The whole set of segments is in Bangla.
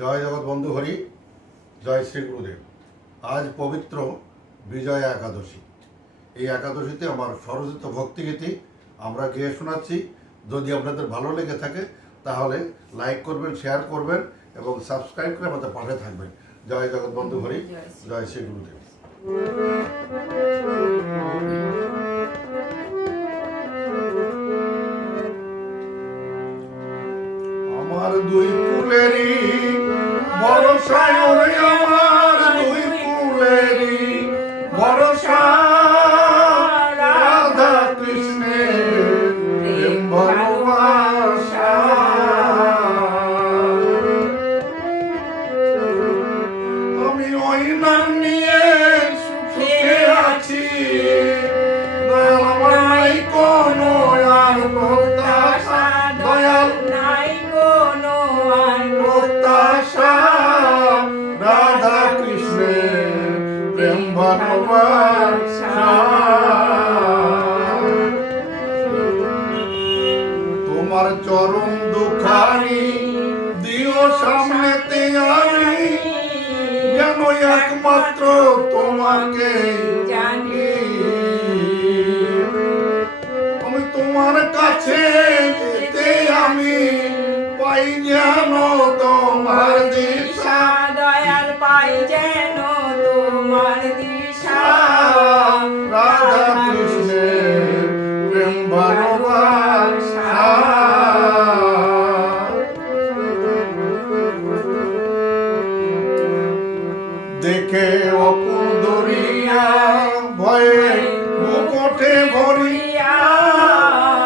জয় জগৎ বন্ধু হরি, জয় শ্রী গুরুদেব। আজ পবিত্র বিজয়া একাদশী। এই একাদশীতে আমার স্বরচিত ভক্তিগীতি আমরা গেয়ে শোনাচ্ছি। যদি আপনাদের ভালো লেগে থাকে তাহলে লাইক করবেন, শেয়ার করবেন এবং সাবস্ক্রাইব করে আমাদের পাশে থাকবেন। জয় জগৎ বন্ধু হরি, জয় শ্রী গুরুদেব। আমার দুই কুলেরই ভরসায়, ওরে আমার দুই কুলেরই ভরসা, রাধা কৃষ্ণের প্রেম ভালোবাসা। আমি ওই নাম নিয়ে সুখে আছি, দয়াল আমার নাই কোনো আর প্রত্যাশা, দয়াল নাই কোনো আর প্রত্যাশা, রাধা কৃষ্ণের প্রেম ভালোবাসা। তোমার চরম দুখানি দিও সামনেতে, আমি যেন একমাত্র তোমাকে জানি। আমি তোমার কাছে যেতে আমি পাই যেন তোমার দিশা, দয়াল পাই যেন তোমার দিশা, রাধা কৃষ্ণের প্রেম ভালোবাসা। দেখে অকুদরিয়া ভয়ে মুখে ভরিয়া,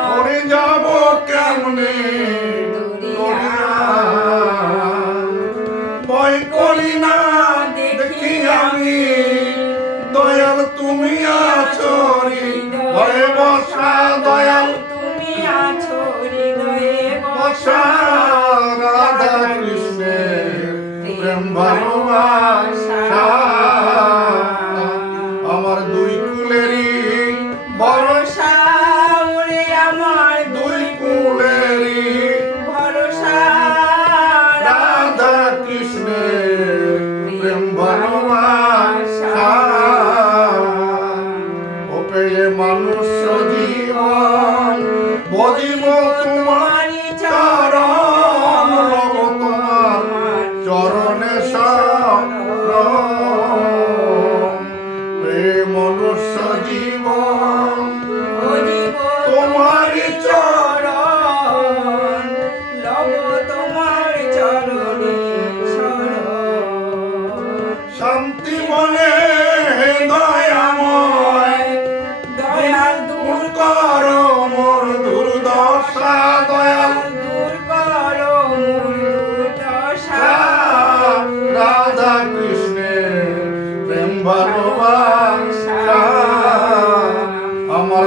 পড়ে যাব কেমনে দরিয়া। ভয় করি না দেখি আমি, দয়াল তুমি আছো হৃদয়ে বসা, দয়াল তুমি আছো হৃদয়ে বসা, রাধা কৃষ্ণের প্রেম ভালোবাসা। আমার দুই কুলেরই ভরসা, ওরে আমার দুই কুলেরই ভরসা, রাধা কৃষ্ণের প্রেম ভালোবাসা। ও পেয়ে মানুষ জীবন বদিব তোমার চরণ, লব তোমার চরণে শরণ। পেয়ে মনুষ্য জীবন তোমার চরণ, লব তোমার চরণে শরণ। শান্তি বলে দয়াময়, দয়াল দূর করো মোর দুর্দশা, দয়াল দূর করো মোর দুর্দশা, রাধা কৃষ্ণের প্রেম ভালোবাসা। আমার